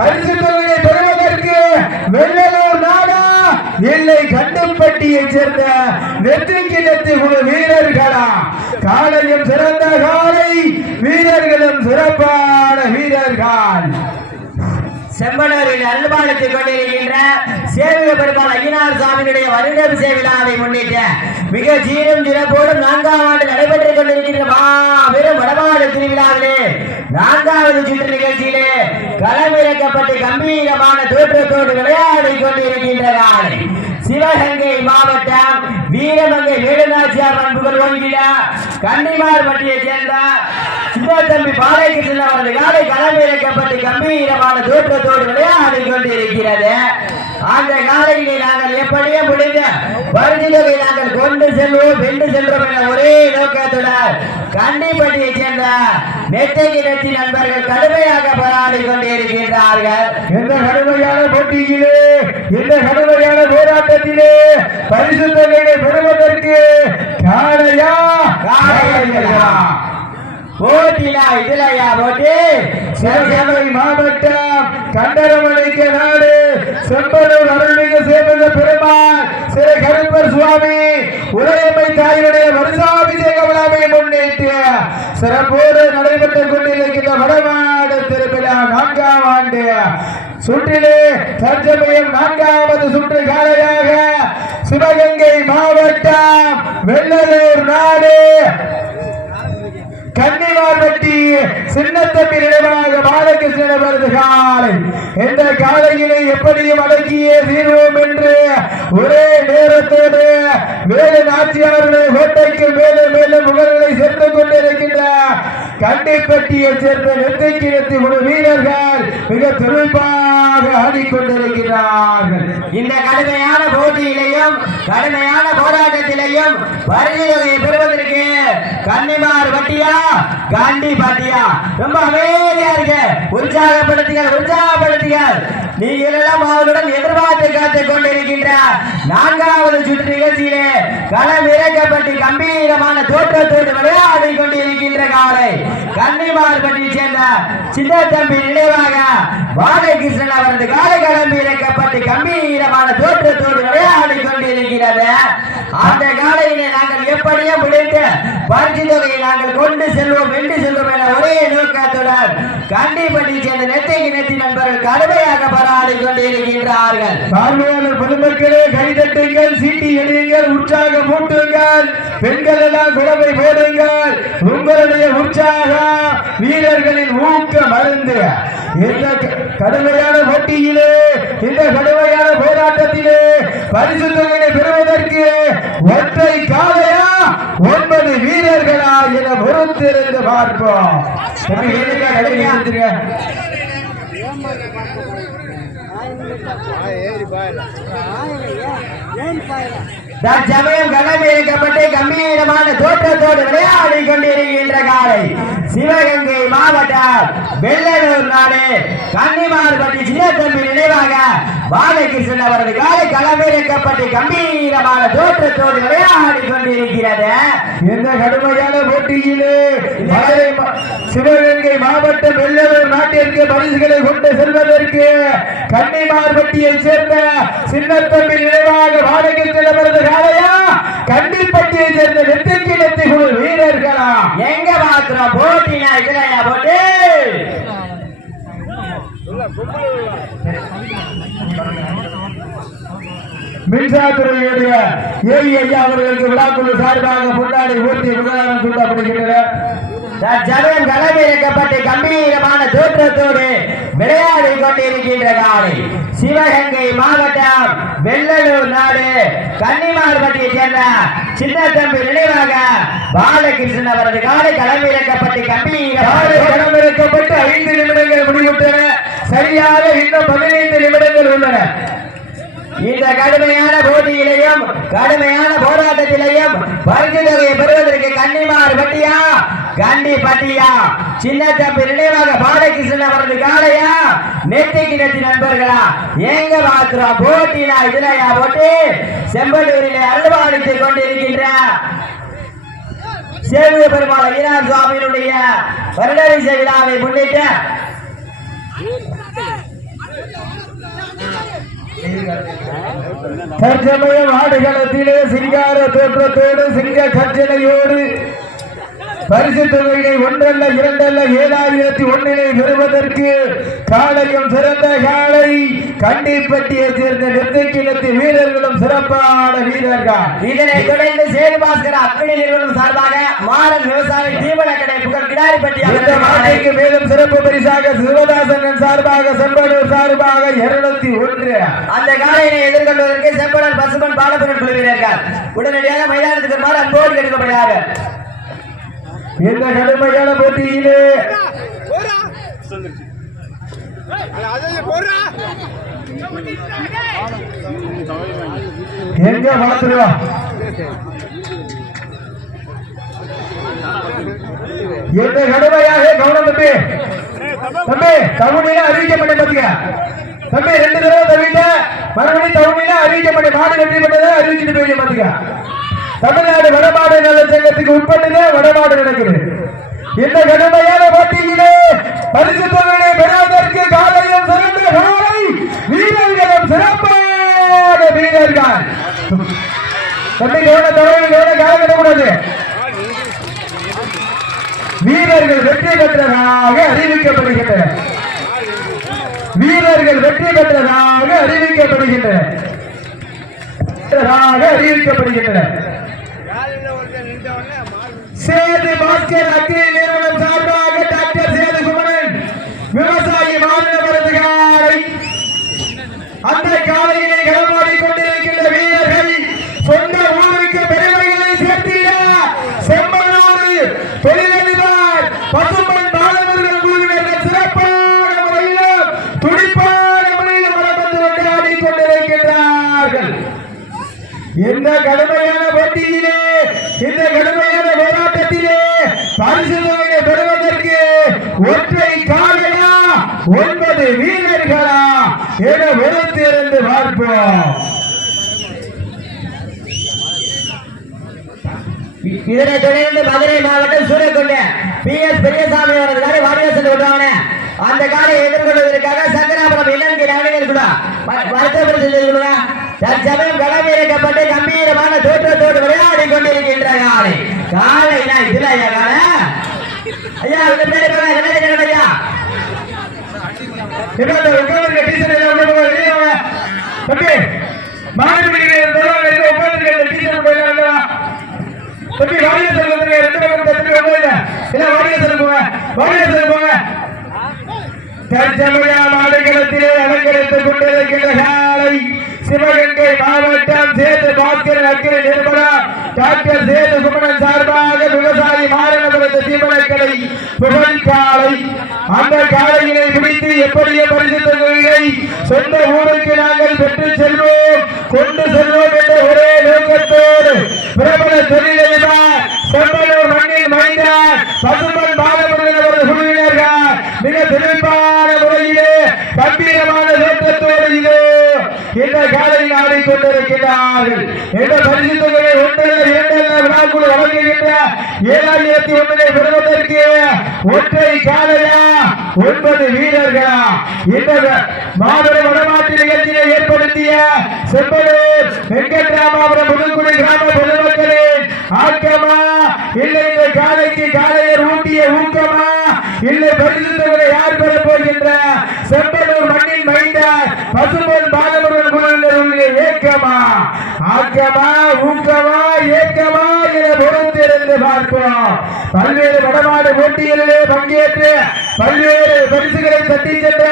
பரிசு தொகையை பெறுவதற்கு வெள்ளலூர் நாடா இல்லை கண்டுப்பட்டியை சேர்ந்த நெத்திக்கு நெத்தி குழு வீரர்களா? காலையும் சிறந்த காலை, வீரர்களும் சிறப்பான வீரர்கள். செம்பனூரில் அல்பாலத்தில் கொண்டிருக்கின்ற சேவிய பெருமாள் ஐயனார் சுவாமியுடைய வருடாபிஷேக விழாவை முன்னிட்டு மிக சீரும் சிறப்போடும் 4ஆம் ஆண்டு நடைபெற்றுக் கொண்டிருக்கின்ற மாபெரும் வடமாடு திருவிழாவிலே 4வது சுற்று நிகழ்ச்சியிலே களமிறக்கப்பட்டு கம்பீரமான தோற்றத்தோடு விளையாடி கொண்டிருக்கின்ற காலை சிவகங்கை மாவட்டம் வீரமங்கை வேலுநாச்சியார் பண்புகள் ஓங்கிட கன்னிமார்பட்டியைச் சேர்ந்த சின்னத்தம்பி பாலகிருஷ்ணன் அவரது காலை களமிறக்கப்பட்டு கம்பீரமான தோற்றத்தோடு விளையாடி கொண்டிருக்கிறது. அந்த காலையிலே நாங்கள் எப்படியே முடிந்த பரிசு தொகை நாங்கள் கொண்டு செல்வோம் வென்று செல்வோம் என ஒரே நோக்கத்துடன் கண்டிப்பட்டியைச் சேர்ந்த நெட்டைக்கு நெட்டி நண்பர்கள் கடுமையாக போராடி கொண்டிருக்கின்றார்கள். இந்த கடுமையான போட்டியிலே, இந்த கடுமையான போராட்டத்திலே பரிசு தொகையை பெறுவதற்கு காளையா காளையா போட்டினா இதுலயா போட்டி? சிவகங்கை மாவட்டம் கண்டரமணிக்க நாடு செம்பனூர் அருள்மிகு சேவக பெருமாள் ஸ்ரீ கருப்பர் சுவாமி உலகமை தாயினுடைய வருஷாபிஷேக விழாவை முன்னிட்டு சிறப்போடு நடைபெற்றுக் கொண்டிருக்கின்ற வடமாடு திருவிழா 4ஆம் ஆண்டு சுற்றிலே தற்சமயம் 4வது சுற்று காலையாக சிவகங்கை மாவட்டம் வெள்ளலூர் நாடு கன்னிமார்பட்டி சின்னத்தம்பி நினைவாக பாலகிருஷ்ணன் அவரது காலை. இந்த காலையிலே எப்படியும் அடக்கியே தீர்வோம் என்று ஒரே நேரத்தோடு வேலு நாச்சியாருடைய கோட்டைக்கு மேலும் மேலும் முகங்களை சேர்த்துக் கொண்டிருக்கின்ற கண்டிப்பட்டியை சேர்ந்த நெத்திக்கு நெத்தி ஒரு வீரர்கள் மிக துடிப்பாக ஆடிக்கொண்டிருக்கிறார்கள். இந்த கடுமையான போட்டியிலையும் கடுமையான போராட்டத்திலையும் பரிசுகளை பெறுவதற்கு கன்னிமார் பட்டியா காண்டி பாட்டியா ரொம்ப அமைதியா இருக்கு. உற்சாகப்படுத்துங்கள். நீங்கள் எல்லாம் அவருடன் எதிர்பார்த்து காத்துக் கொண்டிருக்கின்ற 4வது சுற்று நிகழ்ச்சியிலே களம் இறக்கப்பட்டு கம்பீரமான தோற்றத்தோடு விளையாடி கொண்டிருக்கின்ற காலை கன்னிமார்பட்டியை சேர்ந்த சின்னத்தம்பி நினைவாக பாலகிருஷ்ணன் அவரது காலை களம் இறக்கப்பட்டு கம்பீரமான தோற்றத்தோடு விளையாடி கொண்டிருக்கிறது. அந்த காலையிலே நாங்கள் எப்படியே முடித்து பரிசு தொகையை நாங்கள் கொண்டு செல்வோம் வென்று செல்வோம் என ஒரே நோக்கத்துடன் கண்டிப்பட்டியை சேர்ந்த நெத்திக்கு நெத்தி நண்பர்கள் கடுமையாக போராடி கொண்டிருக்கின்றார்கள். பார்வையாளர் பொதுமக்களே கைதட்டுங்கள், சீட்டி எறியுங்கள், உற்சாகம் மூட்டுங்கள், பெண்கள் எல்லாம் குழவை போடுங்கள். உங்களுடைய உற்சாகம் வீரர்களின் ஊக்க மருந்து. இந்த கடுமையான போட்டியிலே, இந்த கடுமையான போராட்டத்திலே பரிசு தொகையை பெறுவதற்கு ஒற்றை காளையா 9 வீரர்களா என பொறுத்திருந்து பார்ப்போம். தற்சமயம் களம் இறக்கப்பட்டு கம்பீரமான தோற்றத்தோடு விளையாடி கொண்டிருக்கின்ற காலை சிவகங்கை மாவட்டம் வெள்ளலூர் நாடு கன்னிமார்பட்டி சின்னத்தம்பி நினைவாக பாலகிருஷ்ணன் அவரது காலை களம் இறக்கப்பட்டு கம்பீரமான தோற்றத்தோடு விளையாடி கொண்டிருக்கிறது. இந்த கடுமையான போட்டியிலே சிவகங்கை மாவட்டம் வெள்ளலூர் நாட்டிற்கு பரிசுகளை கொண்டு செல்வதற்கு கன்னிமார்பட்டியை சேர்ந்த சின்னத்தம்பி நினைவாக பாலகிருஷ்ணன் அவரது காலையா கண்டிப்பட்டியை சேர்ந்த நெத்திக்கு நெத்தி குழு வீரர்களா? எங்க பாக்குறோம் போட்டினா இதுலயா போட்டு? மின்சாரத்துறையுடைய ஏவி ஐயா அவர்களுக்கு விழாக்குழு சார்பாக முன்னாடி ஊர்த்தி விவகாரம் சூட்டப்படுகின்றனர். ஜனம் களம் இறக்கப்பட்டு கம்பீரமான தோற்றத்தோடு விளையாடி கொண்டிருக்கின்ற காலை சிவகங்கை மாவட்டம் வெள்ளலூர் நாடு கன்னிமார்பட்டியை சேர்ந்த சின்னத்தம்பி நினைவாக பாலகிருஷ்ணன் அவரது காலை களம் இறக்கப்பட்டு களம் இறக்கப்பட்டு 5 நிமிடங்கள் முடிவுற்றன. சரியாக இன்னும் 15 நிமிடங்கள் உள்ளன. இந்த கடுமையான போட்டியிலையும் கடுமையான போராட்டத்திலையும் பரிசு தொகையை பெறுவதற்கு கன்னிமார்பட்டியா கண்டிப்பட்டியா சின்னத்தம்பி நினைவாக பாலகிருஷ்ணன் அவரது காலையா நெத்திக்கு நெத்தி நண்பர்களா? எங்க பாக்குறோம் போட்டினா இதுலயா போட்டி? செம்பனூரிலே அருள்பாலித்துக் கொண்டிருக்கின்ற சேவிய பெருமாள் ஐயனார் சுவாமியினுடைய வருடாபிஷேக விழாவை முன்னிட்டு தற்சமயம் ஆடுகளத்திலே சிங்கார தோற்றத்தோடு சிங்க கர்ஜனையோடு பரிசு தொகையினை ஒன்றல்ல இரண்டல்ல 7001 பெறுவதற்கு காலையும் சிறந்த காலை கண்டிப்பட்டியை சேர்ந்த நெத்திக்கிழத்து வீரர்களும் சிறப்பான வீரர்கள். இதனை தொடர்ந்து சேதுபாஸ்கர் அக்னி நிறுவனம் சார்பாக மாறன் விவசாய தீவனக்கடை புகழ் கிடாரிப்பட்டி இந்த மாட்டிற்கு மேலும் சிறப்பு பரிசாக சிவதாசன் சார்பாக செம்பனூர் சார்பாக 201 அந்த காலையினை எதிர்கொள்வதற்கு செம்பனூர் பசுமன் பாலபுரம் குழு வீரர்கள் உடனடியாக மைதானத்துக்கு வருமாறு அன்போடு கேட்டுக்கொள்கிறார்கள். இந்த கடுமையான போட்டியிலே எங்க மாத்துறா இந்த கடுமையாக கவனம் தம்பி தம்பி தமிழில அறிவிக்கப்பட்ட பாத்தீங்க தம்பி 2 தடவை தவிட்ட மறுபடியும் தமிழில அறிவிக்கப்பட்ட மாடு வெற்றி பெற்றதை அறிவிச்சுட்டு போய் பாத்தீங்க. தமிழ்நாடு வடமாடு நல சங்கத்துக்கு உட்பட்டு வடமாடு நடக்குது. இந்த கடுமையான போட்டியிலே பரிசு தொகையை பெறுவதற்கு காலையும் சிறந்த காலை வீரர்களும் சிறப்பான வீரர்கள். தம்பி காலக்கூடாது. வீரர்கள் வெற்றி பெற்றதாக அறிவிக்கப்படுகின்றனர். வீரர்கள் வெற்றி பெற்றதாக அறிவிக்கப்படுகின்றனர். சேது பாஸ்கர் அக்னி நிறுவனம் சார்பாக டாக்டர் சேது குமரன் விவசாயி மாநிலவரதுகாரை அந்த காலையிலே களமாடிக் கொண்டிருக்கின்ற வீரர்கள் சொந்த ஊருக்கு பெருமைகளை சேர்த்திட செம்மனூர் தொழிலதிபர் பசுமன் பாலமுருகன் குழுவினர்கள் சிறப்பான முறையிலும் துடிப்பான முறையிலும் வளர்ந்து கொண்டாடிக் கொண்டிருக்கின்றார்கள். இந்த கடுமையான போட்டியிலே இந்த கடுமையான போராட்டத்திலே பரிசு தொகையை பெறுவதற்கு ஒற்றை காலையா 9 வீரர்களா என வெறுத்திருந்து பார்ப்போம். இதனை தொடர்ந்து மதுரை மாவட்டம் சூரக்கொண்டை PS பெரியசாமி அவர்கள் வாடிவாசல் விடுவாங்க. அந்த காலை எதிர்கொள்வதற்காக சங்கராபுரம் இளங்கை நாடுகள் கூட வருத்தப்படுத்த தற்சமயம் களமிறக்கப்பட்டு கம்பீரமான தோற்றத்தோடு விளையாடி கொண்டிருக்கின்ற காலை காலைனா இதுல ஐயா கால ஐயா இந்த பேரு ஐயா மாடுகளத்திலே அலங்கரித்துக் கொண்டிருக்கின்ற காலை சிவகங்கை மாவட்டம் சேது பாஸ்கர் அக்னி நிறுவனம் டாக்டர் சேது குமரன் சார்பாக விவசாயி மாரணபுரத்து தீவனக்கடை புகழ் காலை. அந்த காலையினை பிடித்து எப்படியே பரிசு தொகையை சொந்த ஊருக்கு நாங்கள் பெற்று செல்வோம் கொண்டு செல்வோம் என்ற ஒரே நோக்கத்தோடு பிரபல தொழிலதிபர் செம்பனூர் மண்ணில் மைந்தார் பசுமன் பாலமுருகன் அவரது குழுவினர்கள் மிக சிறப்பான முறையிலே கம்பீரமான நோக்கத்தோடு இது இந்த காலையில் ஆடிக்கொண்டிருக்கிறார்கள். இந்த பரிசு தொகையை 1 விழாக்குழு வழங்குகின்ற 7001 பெறுவதற்கு ஒற்றை காலையா 9 வீரர்களா இந்த மாபெரும் வடமாட்டு நிகழ்ச்சியை ஏற்படுத்திய செம்பனூர் வெங்கட்ராமாபுரம் புதுக்குடி கிராம பொதுமக்களின் ஆக்கமா இல்லை இந்த காலைக்கு காலையர் ஊட்டிய ஊக்கமா இல்லை பரிசு தொகை யார் பெற போகின்ற செம்பனூர் மண்ணின் மைந்தார் பசுமன் பாலமுருகன் குழுவினருடைய ஏக்கமா ஆக்கமா ஊக்கமா ஏக்கமா என பொறுத்திருந்து பார்ப்போம். பல்வேறு வடமாடு போட்டிகளிலே பங்கேற்று பல்வேறு பரிசுகளை தட்டி சென்ற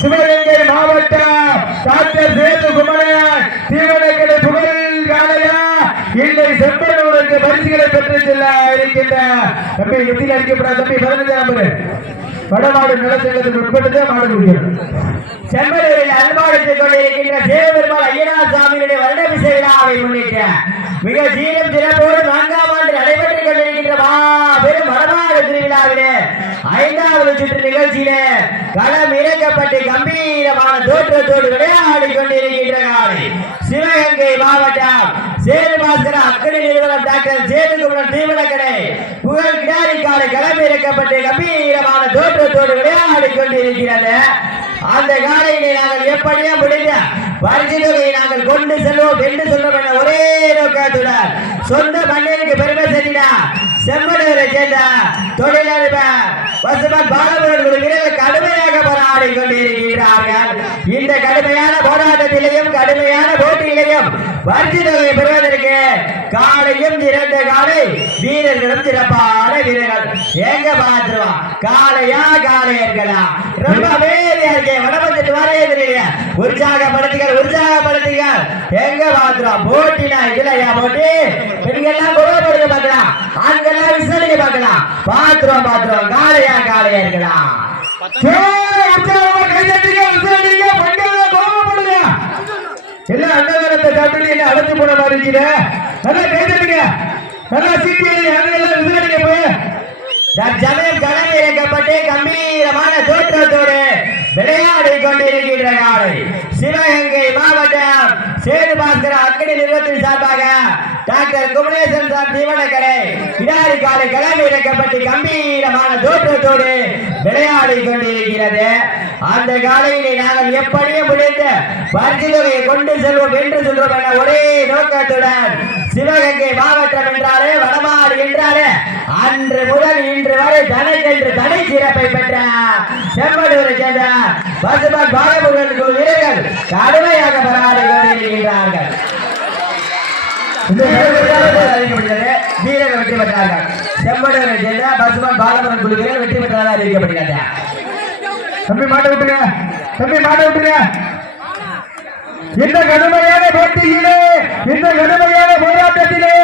சிவகங்கை மாவட்டம் டாக்டர் சேது குமரன் தீவனக்கடை புகழ் காலையா இல்லை செம்பனூருக்கு பரிசுகளை பெற்று செல்ல இருக்கின்ற தம்பி எத்தில் அடிக்கப்படாத தம்பி 15 நம்பர் வடமாடு நிலச்சங்கத்துக்கு உட்பட்டதே மாடு குடிக்கிறது. செம்பனூரில் அன்பாடுத்துக் கொண்டிருக்கின்ற தேவபெருமாள் ஐயனார் சாமியுடைய வருடாபிஷேக விழாவை முன்னிட்டு மிக சீரும் சிறப்போடு 4ஆம் ஆண்டு நடைபெற்றுக் கொண்டிருக்கின்ற மாபெரும் வடமாடு திருவிழாவிலே 5வது சுற்று நிகழ்ச்சியிலே களம் இறக்கப்பட்டு கம்பீரமான தோற்றத்தோடு விளையாடி கொண்டிருக்கின்ற காலை சிவகங்கை மாவட்டம் சேது பாஸ்கர் அக்னி நிறுவனம் டாக்டர் சேது குமரன் தீவனக்கடை புகழ் கிடாரி காலை களம் இறக்கப்பட்டு கம்பீரமான தோற்றத்தோடு விளையாடி கொண்டிருக்கிறது. அந்த காலையினை நாங்கள் எப்படியே முடிந்த பரிசு தொகையை நாங்கள் கொண்டு செல்வோம் என்று சொல்றோம் என ஒரே நோக்கத்துடன் சொந்த மண்ணிற்கு பெருமை சேர்த்தினா செம்மனூரை சேர்ந்த தொழிலாளர் பசுமன் பாலமுருகன் வீரர்கள் கடுமையாக போராடி கொண்டிருக்கிறார்கள். இந்த கடுமையான போராட்டத்திலேயும் கடுமையான போட்டியிலையும் பரிசு தொகையை பெறுவதற்கு காலையும் சிறந்த காலை வீரர்களும் சிறப்பான வீரர்கள். எங்க பாத்துருவோம் காளையா காளையர்களா ரொம்ப அமைதியா இருக்கேன். வடபத்துட்டு வரே தெரியல. உற்சாகப்படுத்துங்கள் எங்க பாத்துருவோம் போட்டினா இதுலயா போட்டி. பெண்கள்லாம் குறப்படுத்த பார்க்கலாம், ஆண்கள்லாம் விசாரிக்க பார்க்கலாம். பாத்துருவோம் காளையா காளையர்களா எல்லாம் அன்னதானத்தை சாப்பிட்டு என்ன அழைச்சு போன மாதிரி இருக்கிற. நல்லா கைதட்டுங்க, நல்லா சீட்டி எல்லாம் விசாரிக்க போய் தற்சமயம் களம் இறக்கப்பட்டு கம்பீரமான தோற்றத்தோடு விளையாடி கொண்டிருக்கின்ற காலை சிவகங்கை மாவட்டம் சேது பாஸ்கர அக்கடி நிறுவனத்தின் சார்பாக டாக்டர் குமரேசன் சார் தீவனக்கடை கிடாரி காலை களம் இறக்கப்பட்டு கம்பீரமான தோற்றத்தோடு விளையாடி கொண்டிருக்கிறது. அந்த காலையிலே நாங்கள் எப்படியே முடிந்து பரிசு தொகையை கொண்டு செல்வோம் என்று சொல்றோம் என ஒரே நோக்கத்துடன் சிவகங்கை மாவட்டம் என்றாலே வடமாடு என்றாலே அன்று முதல் இன்று வரை தனக்கென்று தனி சிறப்பை பெற்ற செம்மனூரை சேர்ந்த பசுமன் பாலமுருகன் குழு வீரர்கள் கடுமையாக போராடி கொண்டிருக்கின்றார்கள். வீரர்கள் வெற்றி பெற்றார்கள். செம்மனூரை சேர்ந்த பசுமன் பாலமுருகன் குழு வீரர்கள் வெற்றி பெற்றதாக அறிவிக்கப்படுகிறது. தம்பி மாட்ட விட்டுருங்க. இந்த கடுமையான போட்டியிலே, இந்த கடுமையான போராட்டத்திலே